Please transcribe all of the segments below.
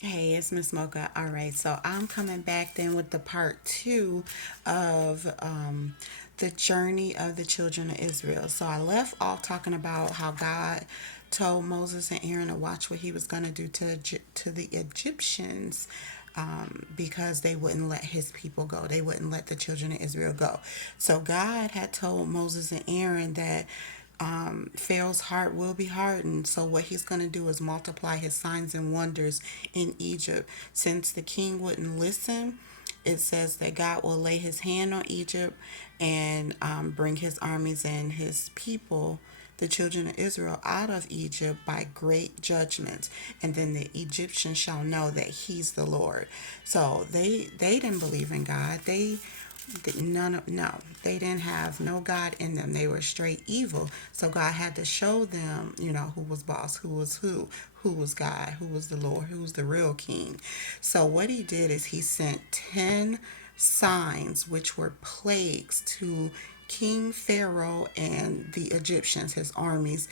Hey, it's Miss Mocha. All right, so I'm coming back then with the part two of the journey of the children of Israel. So I left off talking about how God told Moses and Aaron to watch what he was going to do to the Egyptians, because they wouldn't let his people go. They wouldn't let the children of Israel go. So God had told Moses and Aaron that Pharaoh's heart will be hardened. So what he's going to do is multiply his signs and wonders in Egypt. Since the king wouldn't listen, it says that God will lay his hand on Egypt and bring his armies and his people, the children of Israel, out of Egypt by great judgments. And then the Egyptians shall know that he's the Lord. So they didn't believe in God. No, they didn't have no God in them. They were straight evil. So God had to show them, who was boss, who was God, who was the Lord, who was the real king. So what he did is he sent 10 signs, which were plagues, to King Pharaoh and the Egyptians, his armies,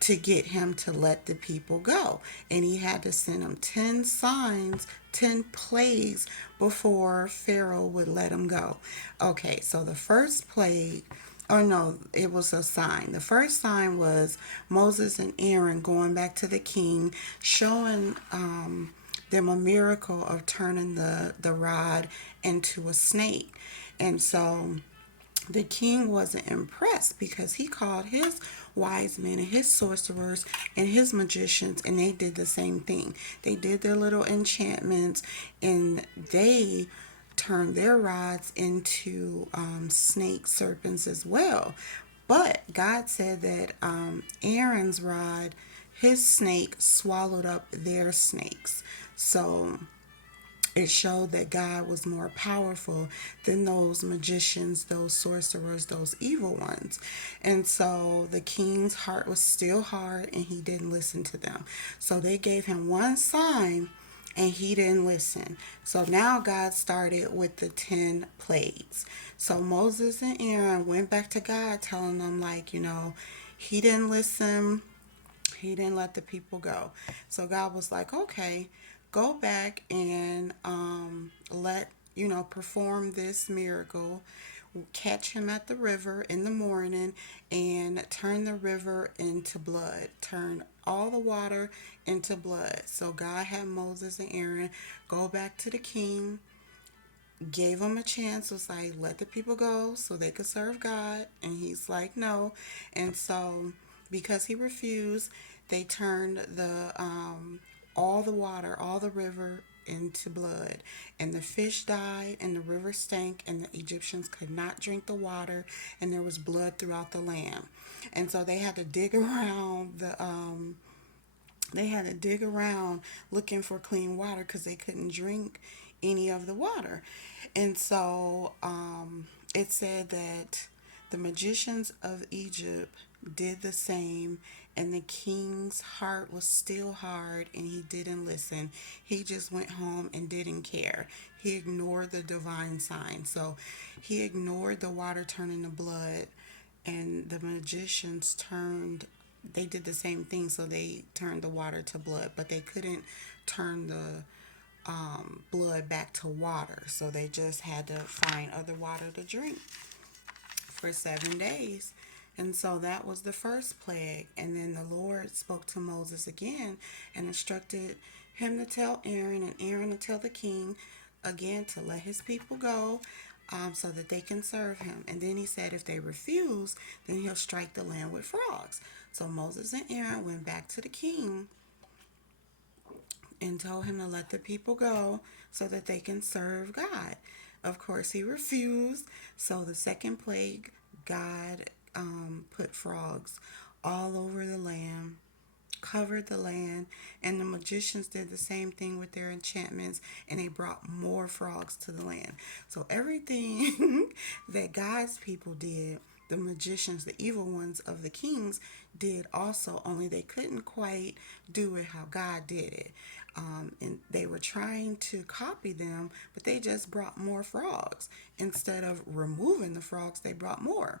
to get him to let the people go. And he had to send them 10 signs, 10 plagues before Pharaoh would let him go. Okay, so the first plague, oh no, it was a sign. The first sign was Moses and Aaron going back to the king, showing them a miracle of turning the rod into a snake. And so the king wasn't impressed because he called his wise men and his sorcerers and his magicians, and they did the same thing. They did their little enchantments, and they turned their rods into snake serpents as well. But God said that Aaron's rod, his snake, swallowed up their snakes. So it showed that God was more powerful than those magicians, those sorcerers, those evil ones. And so the king's heart was still hard and he didn't listen to them. So they gave him one sign and he didn't listen. So now God started with the 10 plagues. So Moses and Aaron went back to God telling them, like, he didn't listen, he didn't let the people go. So God was like, okay, go back and perform this miracle. Catch him at the river in the morning and turn the river into blood. Turn all the water into blood. So God had Moses and Aaron go back to the king, gave him a chance, was like, let the people go so they could serve God. And he's like, no. And so, because he refused, they turned all the water, all the river into blood. And the fish died, and the river stank, and the Egyptians could not drink the water, and there was blood throughout the land. And so they had to dig around looking for clean water because they couldn't drink any of the water. And so it said that the magicians of Egypt did the same, and the king's heart was still hard and he didn't listen. He just went home and didn't care. He ignored the divine sign. So he ignored the water turning to blood, and the magicians they did the same thing. So they turned the water to blood, but they couldn't turn the blood back to water. So they just had to find other water to drink for 7 days. And so that was the first plague. And then the Lord spoke to Moses again and instructed him to tell Aaron, and Aaron to tell the king again to let his people go, so that they can serve him. And then he said if they refuse, then he'll strike the land with frogs. So Moses and Aaron went back to the king and told him to let the people go so that they can serve God. Of course, he refused. So the second plague, God put frogs all over the land, covered the land, and the magicians did the same thing with their enchantments, and they brought more frogs to the land. So everything that God's people did, the magicians, the evil ones of the kings, did also, only they couldn't quite do it how God did it. And they were trying to copy them, but they just brought more frogs. Instead of removing the frogs, they brought more.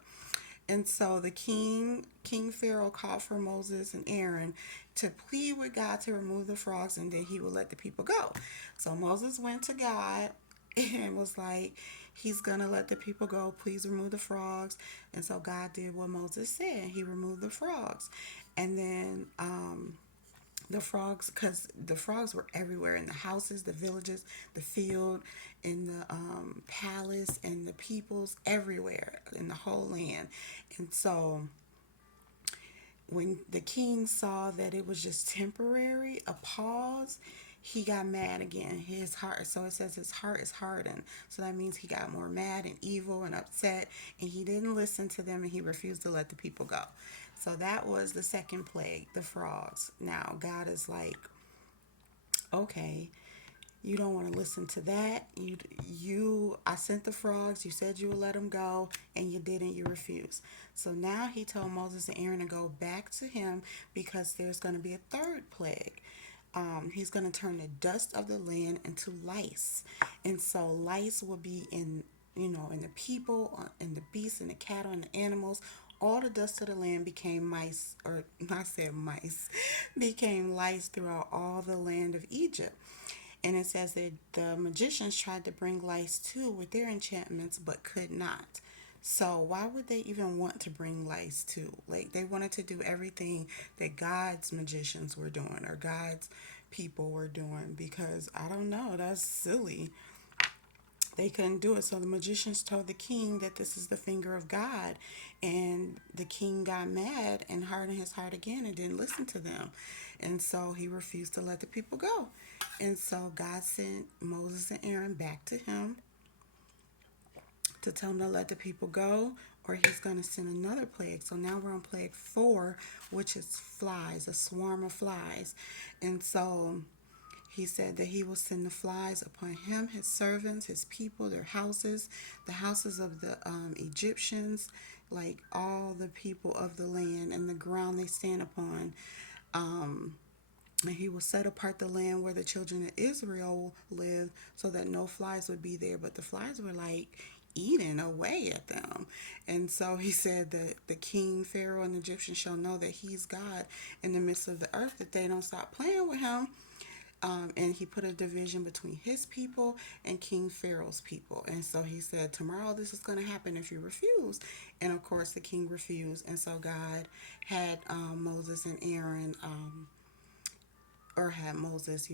And so the King Pharaoh called for Moses and Aaron to plead with God to remove the frogs and then he would let the people go. So Moses went to God and was like, he's going to let the people go. Please remove the frogs. And so God did what Moses said. He removed the frogs. And then the frogs, because the frogs were everywhere in the houses, the villages, the field, in the palace, and the peoples, everywhere in the whole land. And so when the king saw that it was just temporary, a pause, he got mad again. His heart, so it says his heart is hardened. So that means he got more mad and evil and upset, and he didn't listen to them and he refused to let the people go. So that was the second plague, the frogs. Now, God is like, okay, you don't want to listen to that. I sent the frogs. You said you would let them go, and you didn't. You refused. So now he told Moses and Aaron to go back to him because there's going to be a third plague. He's going to turn the dust of the land into lice, and so lice will be in, in the people, in the beasts, and the cattle, and the animals. All the dust of the land became mice, or I said mice, became lice throughout all the land of Egypt. And it says that the magicians tried to bring lice too with their enchantments, but could not. So why would they even want to bring lice too? Like they wanted to do everything that God's magicians were doing or God's people were doing because I don't know, that's silly. They couldn't do it. So the magicians told the king that this is the finger of God. And the king got mad and hardened his heart again and didn't listen to them. And so he refused to let the people go. And so God sent Moses and Aaron back to him to tell him to let the people go or he's going to send another plague. So now we're on plague 4, which is flies, a swarm of flies. And so he said that he will send the flies upon him, his servants, his people, their houses, the houses of the Egyptians, like all the people of the land and the ground they stand upon. And he will set apart the land where the children of Israel live so that no flies would be there. But the flies were like eating away at them. And so he said that the king, Pharaoh, and the Egyptians shall know that he's God in the midst of the earth, that they don't stop playing with him. And he put a division between his people and King Pharaoh's people. And so he said, tomorrow this is going to happen if you refuse. And of course, the king refused. And so God had Moses and Aaron, or had Moses,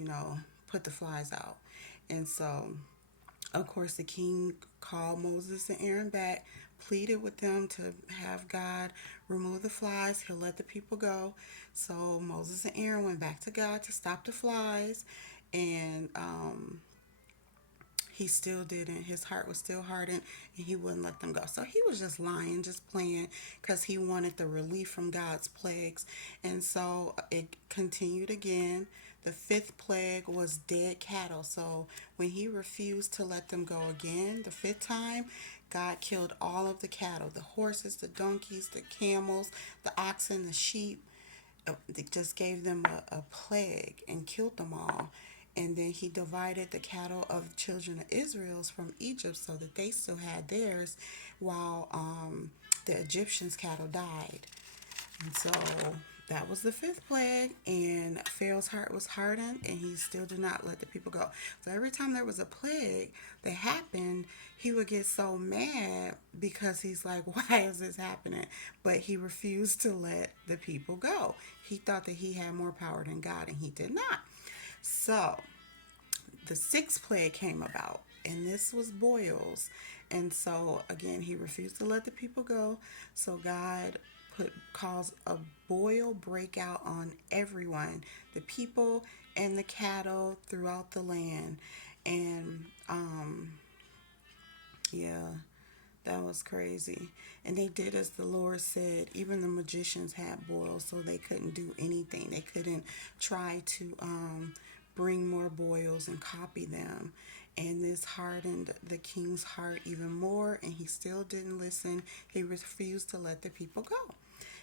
put the flies out. And so, of course, the king called Moses and Aaron back, pleaded with them to have God remove the flies. He'll let the people go. So Moses and Aaron went back to God to stop the flies. And he still didn't. His heart was still hardened and he wouldn't let them go. So he was just lying, just playing because he wanted the relief from God's plagues. And so it continued again. The fifth plague was dead cattle. So when he refused to let them go again, the fifth time, God killed all of the cattle, the horses, the donkeys, the camels, the oxen, the sheep. It just gave them a plague and killed them all. And then he divided the cattle of the children of Israel from Egypt so that they still had theirs while the Egyptians' cattle died. And so that was the fifth plague, and Pharaoh's heart was hardened, and he still did not let the people go. So every time there was a plague that happened, he would get so mad because he's like, why is this happening? But he refused to let the people go. He thought that he had more power than God, and he did not. So the sixth plague came about, and this was boils. And so again, he refused to let the people go. So God caused a boil breakout on everyone, the people and the cattle throughout the land. And yeah, that was crazy. And they did as the Lord said. Even the magicians had boils, so they couldn't do anything. They couldn't try to bring more boils and copy them. And this hardened the king's heart even more, and he still didn't listen. He refused to let the people go.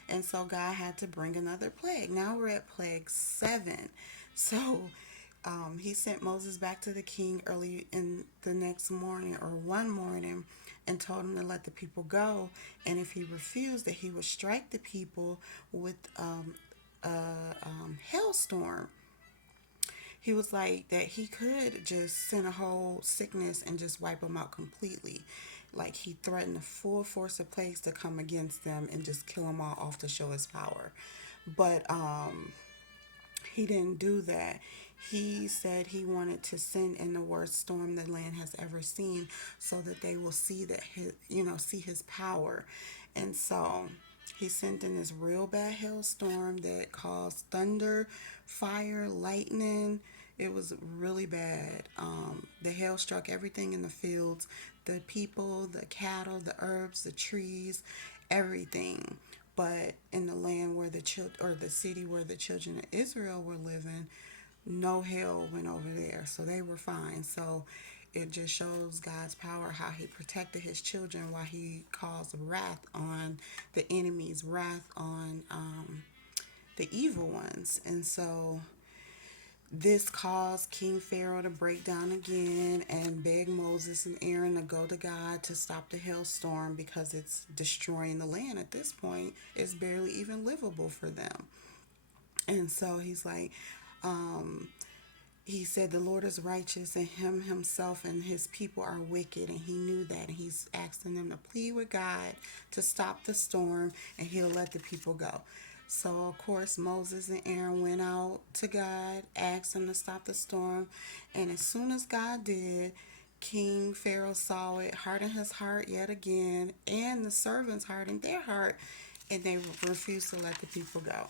And so God had to bring another plague. Now we're at plague 7. So he sent Moses back to the king early in the next morning or one morning and told him to let the people go. And if he refused, that he would strike the people with a hailstorm. He was like that he could just send a whole sickness and just wipe them out completely. Like he threatened the full force of plagues to come against them and just kill them all off to show his power. But he didn't do that. He said he wanted to send in the worst storm the land has ever seen, so that they will see that see his power. And so he sent in this real bad hailstorm that caused thunder, fire, lightning. It was really bad. The hail struck everything in the fields, the people, the cattle, the herbs, the trees, everything. But in the land where or the city where the children of Israel were living, no hail went over there, so they were fine. So it just shows God's power, how he protected his children while he caused wrath on the enemies, wrath on the evil ones. And so this caused King Pharaoh to break down again and beg Moses and Aaron to go to God to stop the hailstorm, because it's destroying the land at this point. It's barely even livable for them. And so he's like, he said, the Lord is righteous and him himself and his people are wicked. And he knew that. And he's asking them to plead with God to stop the storm, and he'll let the people go. So, of course, Moses and Aaron went out to God, asked him to stop the storm. And as soon as God did, King Pharaoh saw it, hardened his heart yet again, and the servants hardened their heart, and they refused to let the people go.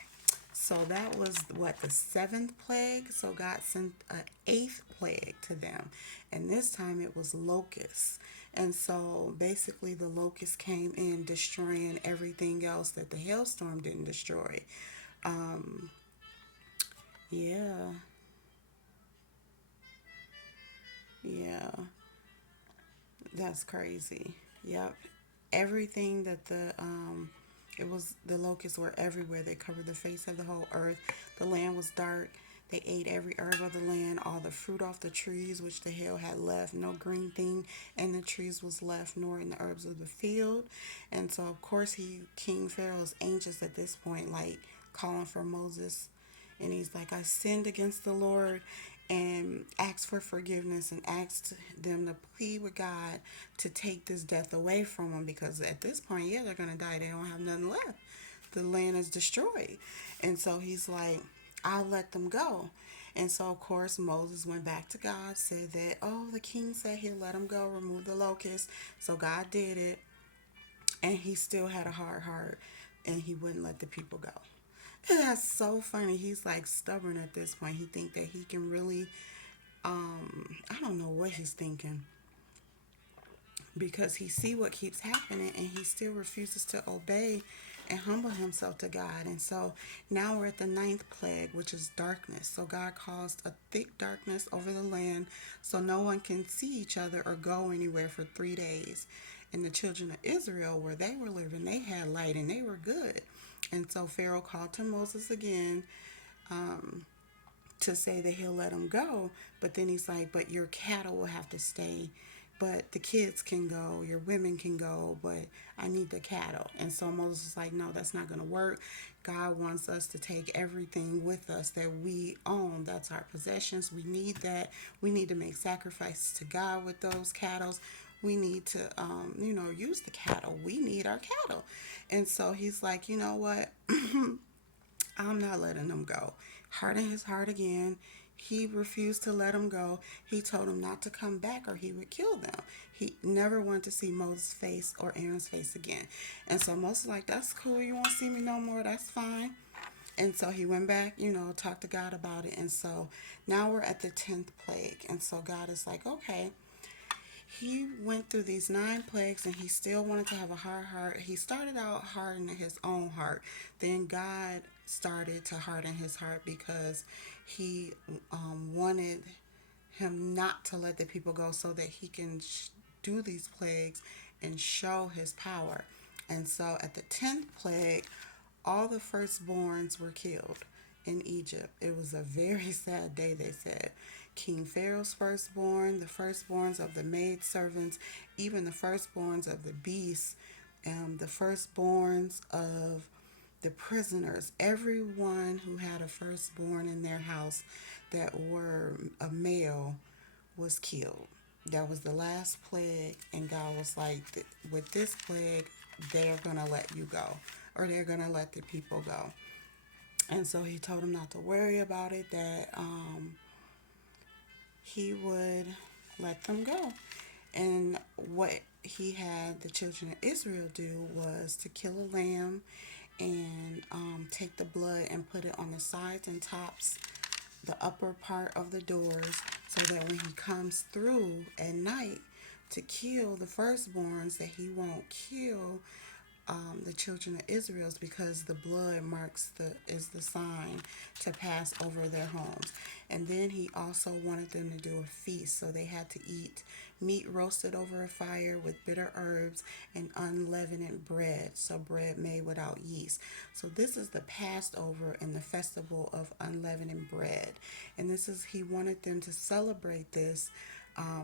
So that was what, the seventh plague. So God sent an eighth plague to them, and this time it was locusts. And so basically, the locusts came in, destroying everything else that the hailstorm didn't destroy. Yeah, yeah, that's crazy. Yep, everything that it was, the locusts were everywhere. They covered the face of the whole earth. The land was dark. They ate every herb of the land, all the fruit off the trees which the hail had left. No green thing in the trees was left, nor in the herbs of the field. And so, of course, King Pharaoh is anxious at this point, like calling for Moses. And he's like, I sinned against the Lord, and asked for forgiveness and asked them to plead with God to take this death away from them, because at this point, yeah, they're going to die. They don't have nothing left. The land is destroyed. And so he's like, I'll let them go. And so, of course, Moses went back to God, said that, oh, the king said he'll let him go, remove the locust. So God did it. And he still had a hard heart, and he wouldn't let the people go. And that's so funny. He's like stubborn at this point. He think that he can really, I don't know what he's thinking, because he see what keeps happening, and he still refuses to obey and humble himself to God. And so now we're at the ninth plague, which is darkness. So God caused a thick darkness over the land, so no one can see each other or go anywhere for 3 days. And the children of Israel, where they were living, they had light and they were good. And so Pharaoh called to Moses again, to say that he'll let them go. But then he's like, but your cattle will have to stay. But the kids can go, your women can go, but I need the cattle. And so Moses was like, no, that's not going to work. God wants us to take everything with us that we own. That's our possessions. We need that. We need to make sacrifices to God with those cattle. We need to, use the cattle. We need our cattle. And so he's like, you know what? I'm not letting them go. Hardened his heart again. He refused to let them go. He told them not to come back or he would kill them. He never wanted to see Moses' face or Aaron's face again. And so Moses was like, that's cool. You won't see me no more. That's fine. And so he went back, talked to God about it. And so now we're at the 10th plague. And so God is like, okay, he went through these 9 plagues and he still wanted to have a hard heart. He started out hardening his own heart. Then God started to harden his heart, because he wanted him not to let the people go, so that he can do these plagues and show his power. And so at the 10th plague, all the firstborns were killed. in Egypt. It was a very sad day, they said. King Pharaoh's firstborn, the firstborns of the maidservants, even the firstborns of the beasts, the firstborns of the prisoners, everyone who had a firstborn in their house that were a male was killed. That was the last plague, and God was like, with this plague, they're going to let you go, or they're going to let the people go. And so he told him not to worry about it, that he would let them go. And what he had the children of Israel do was to kill a lamb and take the blood and put it on the sides and tops, the upper part of the doors, so that when he comes through at night to kill the firstborns, that he won't kill the children of Israel's, because the blood marks the is the sign to pass over their homes. And then he also wanted them to do a feast, so they had to eat meat roasted over a fire with bitter herbs and unleavened bread, so bread made without yeast. So this is the Passover and the festival of unleavened bread, and this is he wanted them to celebrate this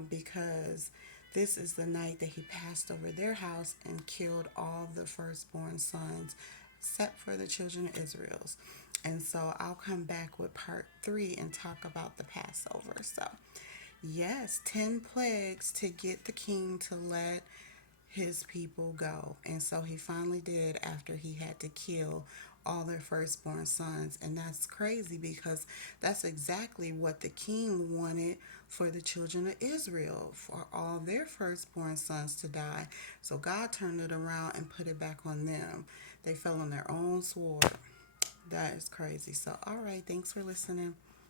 because this is the night that he passed over their house and killed all the firstborn sons, except for the children of Israel's. And so I'll come back with part 3 and talk about the Passover. So, yes, 10 plagues to get the king to let his people go. And so he finally did, after he had to kill all their firstborn sons. And that's crazy, because that's exactly what the king wanted for the children of Israel, for all their firstborn sons to die. So God turned it around and put it back on them. They fell on their own sword. That is crazy. So, all right, thanks for listening.